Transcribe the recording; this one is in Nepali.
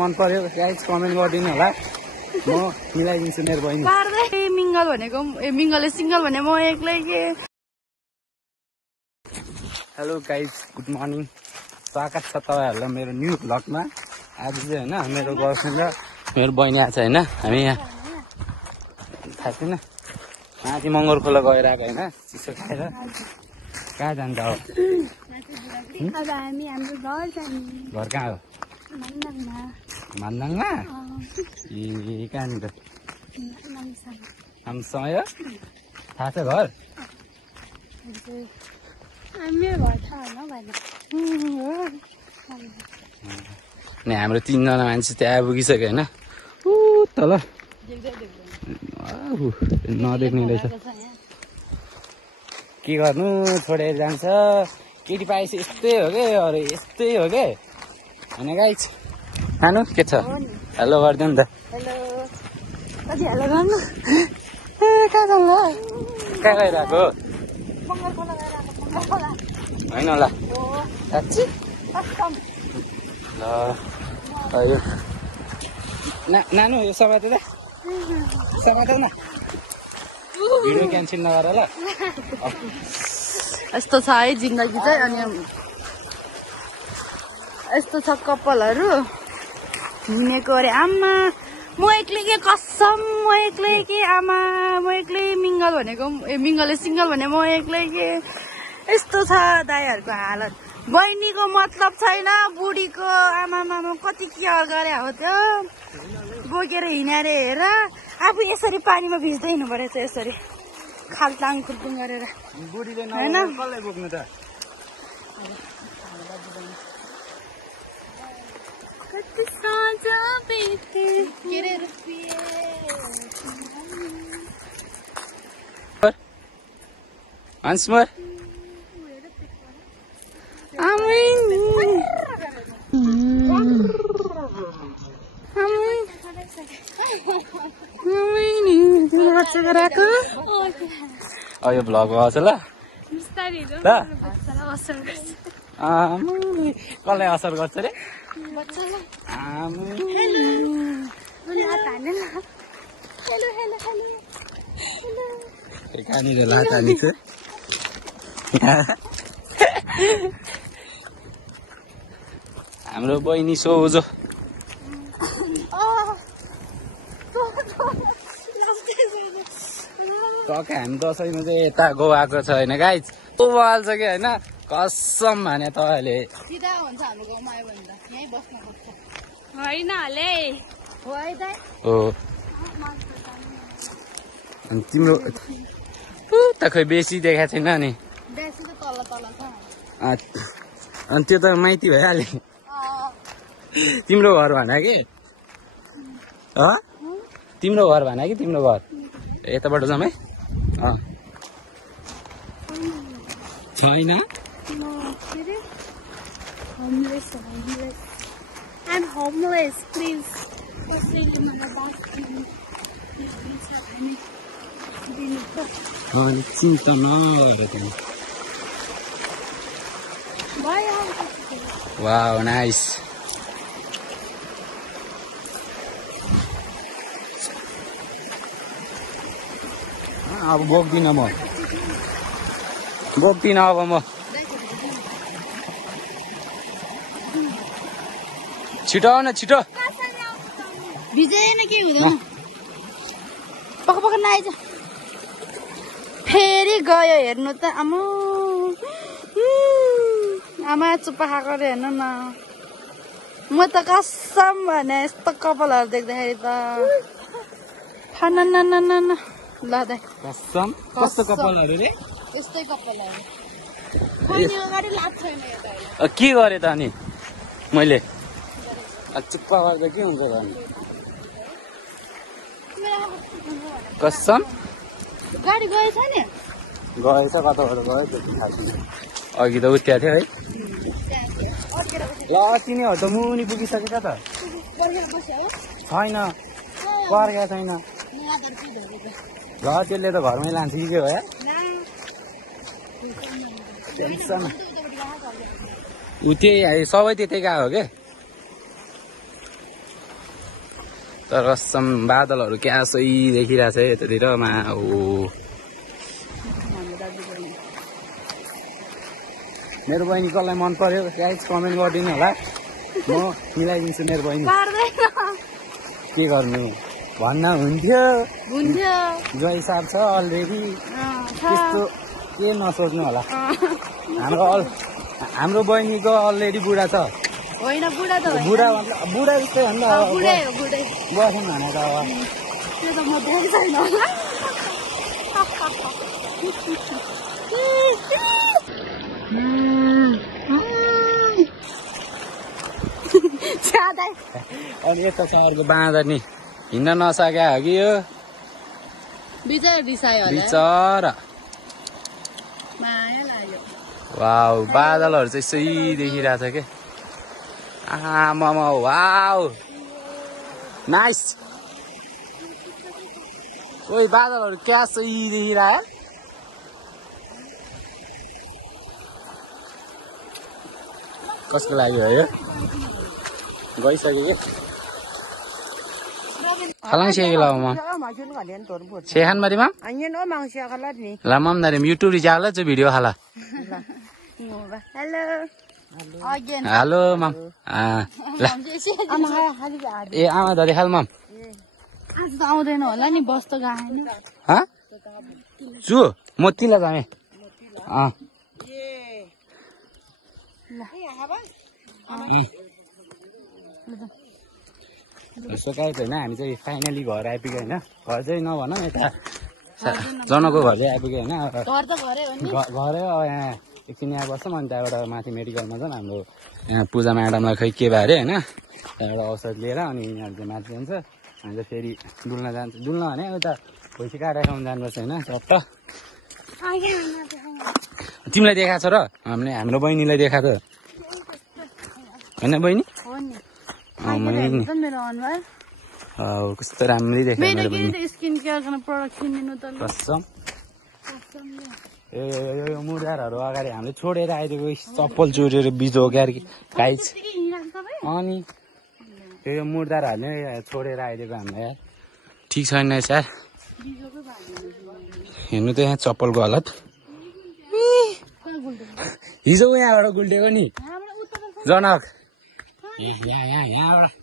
मन पर्यो गाइस कमेन्ट गरिदिनु होला म मिलाइदिन्छु मेरो बहिनी मिङ्गल भनेको मिङ्गलले सिङ्गल भने म एक्लै के हेलो गाइस गुड मर्निङ स्वागत छ तपाईँहरूलाई मेरो न्यू भ्लगमा आज चाहिँ होइन मेरो गर्लफ्रेन्ड र मेरो बहिनी आएको छ होइन हामी यहाँ थाहा छैन माथि मङ्गर खोला गएर आएको होइन चिसो खाएर कहाँ जान्छ अब घर कहाँ हो मान्दाङमा ए कहाँनिर नामसँग थाहा छ घर नि हाम्रो 3 जना मान्छे त्यहाँ आइपुगिसक्यो होइन ऊ तल नदेख्ने रहेछ के गर्नु छोडेर जान्छ केटी पाएपछि यस्तै हो के अरे यस्तै हो के होइन गाइस खानु के छ हेलो गरिदियो नि त कहाँ जानु कहाँ गइरहेको होइन होला साँच्ची ल यो नानु यो समातेर समातेर न भिडियो क्यान्सल नगर ल यस्तो छ है जिन्दगी चाहिँ अनि यस्तो छ कपालहरू हिँडेको अरे आमा म एक्लै के कसम म एक्लै के आमा म एक्लै मिङ्गल भनेको मिङ्गलले सिङ्गल भने म एक्लै के यस्तो छ दाइहरूको हालत बहिनीको मतलब छैन बुढीको आमा मामा कति केयर गरे हो त्यो बोकेर हिँडेर हेर आफू यसरी पानीमा भिज्दै हिँड्नु परेछ यसरी खाल्टाङ खुल्टुङ गरेर होइन कति साँझ बिते के रे Once more. यो भ्लग आउँछ ल कसलाई असर गर्छ रे कहाँनिर लाता निको हाम्रो बहिनी सोझो टक्कै हामी दसैँमा चाहिँ यता गएको छ होइन गाइस उबाल्छ कि होइन कसम भने तपाईँले हो अनि तिम्रो त खै बेसी देखाएको छैन नि अनि त्यो त माइती भइहाल्यो तिम्रो घर भन कि तिम्रो घर भन कि तिम्रो घर यताबाट जाउँ है छैन चिन्ता नगर वाउ नाइस अब बोक्दिनँ म बोक्दिनँ अब म छिटो आऊ न छिटो भिजेन के हुँदैन पक्क पक्क नआइज फेरि गयो हेर्नु त आमा आमा चुप्पा खाएको रे हेर्नु न म त कसम भने यस्तो कपालहरू देख्दाखेरि त खाना न ल दाइ कसम कस्तो कपालहरू रे यस्तै कपालहरू खैनी अगाडि लाग्दैन यो के गरे त अनि मैले चुप्पा गर्दा के हुन्छ त अनि कसम गाडी गएछ नि गएछ कताबाट गयो त्यो थाहा छैन अघि त उत्या थियो है ल अस्ति नै हो त मुनि पुगिसकेछ त छैन पर्खेको छैन ल त्यसले त घरमै लान्छ कि के भयो टेन्सन ऊ त्यही सबै त्यतै गएको हो के तर कसम बादलहरू क्या सही देखिरहेछ है यतातिर मा ओ मेरो बहिनी कसलाई मन पर्यो गाइस कमेन्ट गरिदिनु होला म मिलाइदिन्छु मेरो बहिनी के गर्नु भन्न हुन्थ्यो ज्वाइँ सार छ अलरेडी त्यस्तो के नसोच्नु होला हाम्रो बहिनीको अलरेडी बुढा छ होइन बुढा त बुढा बुढा जस्तै भन्दा बुढै हो बुढै बस्नु भने त अब त्यो त म देख्दैन होला अनि यता छ अर्को बाँदर नि हिँड्न नसक्या हो कि यो बिचरा रिसायो होला बिचरा माया लाग्यो वाउ बादलहरू चाहिँ सही देखिरहेछ के आमामा वाउ नाइस ओइ बादलहरू क्या सही देखिरह्यो कसको लागि हो यो गइसक्यो कि खालाङ सिकेला म सेखान मरिमा लामम नरेम युट्युब रिजाला जो भिडियो खाला हेलो अगेन हेलो मम ल ए आमा धरी खाल मम आज त आउँदैन होला नि बस त गएन ह जु म तिला जामे सो गाइस होइन हामी चाहिँ फाइनली घर आइपुग्यो होइन घर चाहिँ नभनौँ यता जनको घर चाहिँ आइपुग्यो होइन घर त घरै हो नि घरै यहाँ एकछिन यहाँ बस्छौँ अनि त्यहाँबाट माथि मेडिकलमा चाहिँ हाम्रो यहाँ पूजा म्याडमलाई खै के भयो अरे होइन त्यहाँबाट औषध लिएर अनि यिनीहरू चाहिँ माथि जान्छ हामी चाहिँ फेरि डुल्न जान्छ डुल्न भने उता भैँसी काटेर खाउनु जानुपर्छ होइन चट्ट तिमीलाई देखाएको छ र हाम्रो बहिनीलाई देखाएको त होइन बहिनी कस्तो राम्रै देखायो मेरो बहिनी स्किन केयरको प्रोडक्ट किनिनु त कसम यो मुर्दारहरू अगाडि हामीले छोडेर आइदिएको चप्पल चोरेर बिजो क्यार गाइस अनि यो मुर्दारहरूले छोडेर आइदिएको हामीलाई यार ठिक छैन यार हेर्नु त यहाँ चप्पलको हालत हिजो यहाँबाट गुल्टेको नि जनक यहाँबाट